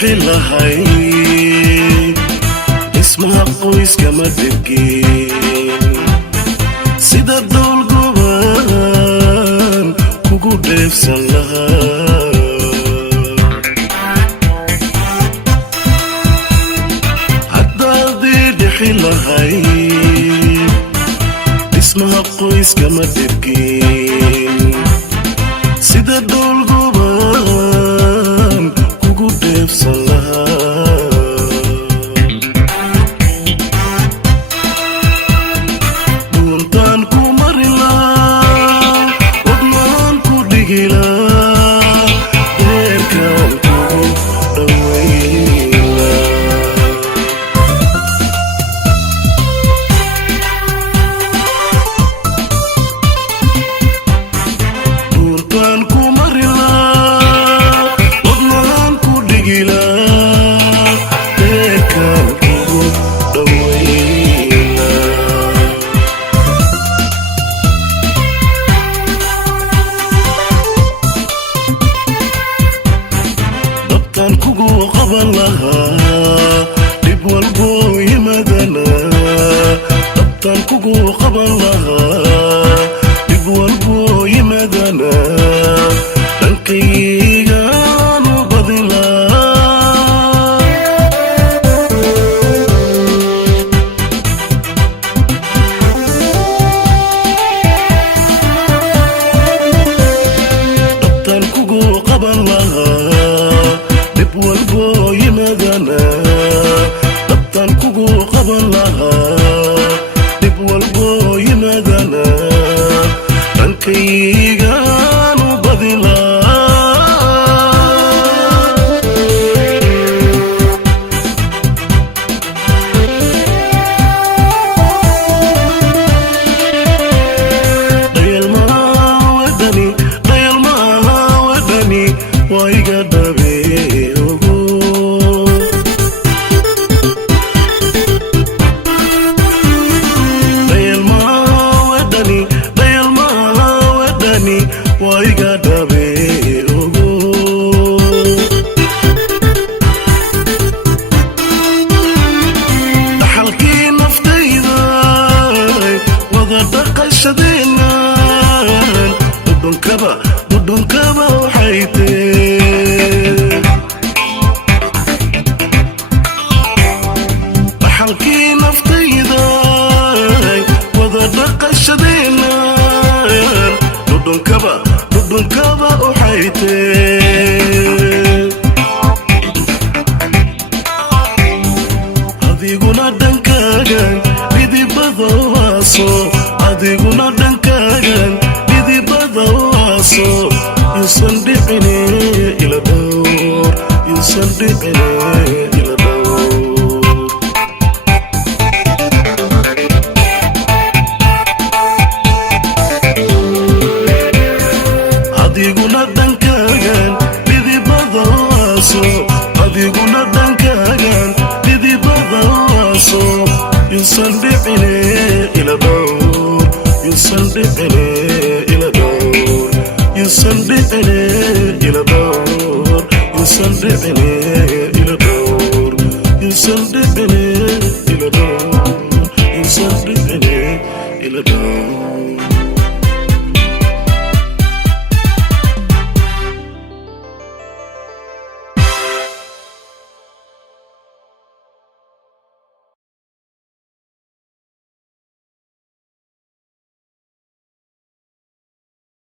dhixi lahayd ismaha qoyskama dhigin sida dhowl goban kugu dheefsan lahaa haddaadii dhixi lahayd ismaha qoyskama dhigin sida dhowl goban kugu dheefsan lahaa dhuuntaan ku mari lahaa wadnaan ku dhigi lahaa reerkaan kugu dhaweyn lahaa dhuuntaan ku mari lahaa wadnaan ku dhigi lahaa reerkaan kugu dhaweyn lahaa dabtaan kugu qaban lahaa dhib walbo yimaadana dabtaan kugu qaban lahaa dhib walbo yimaadana dhankaygaanu badin lahaa dabtaan kugu qaban lahaa dhib walbo yimaadana dabtaan kugu qaban lahaa dhib walbo yimaadana dhankaygaanu badin lahaa dhayalmaha wadani waa iga dhabeeyogo dhayalmaha wadani waa iga dhabeeyogo dhaxalkii naftayda wada dhaqashadeena dhudhunkaba waxay tee dhaxalkii naftayda wada dhaqashadeena dhudhunkaba waxay tee adiguna dhankaagan dhidibada waaso adiguna dhankaagan dhidibada waaso yuusan dhicine ila dhowr yuusan dhicine ila dhowr adiguna dhankaagan dhidibada waaso adiguna dhankaagan dhidibada waaso yuusan dhicine ila dhowr yuusan dhicine ila dhowr yuusan dhicine ila dhowr yuusan dhicine ila dhowr yuusan dhicine ila dhowr yuusan dhicine ila dhowr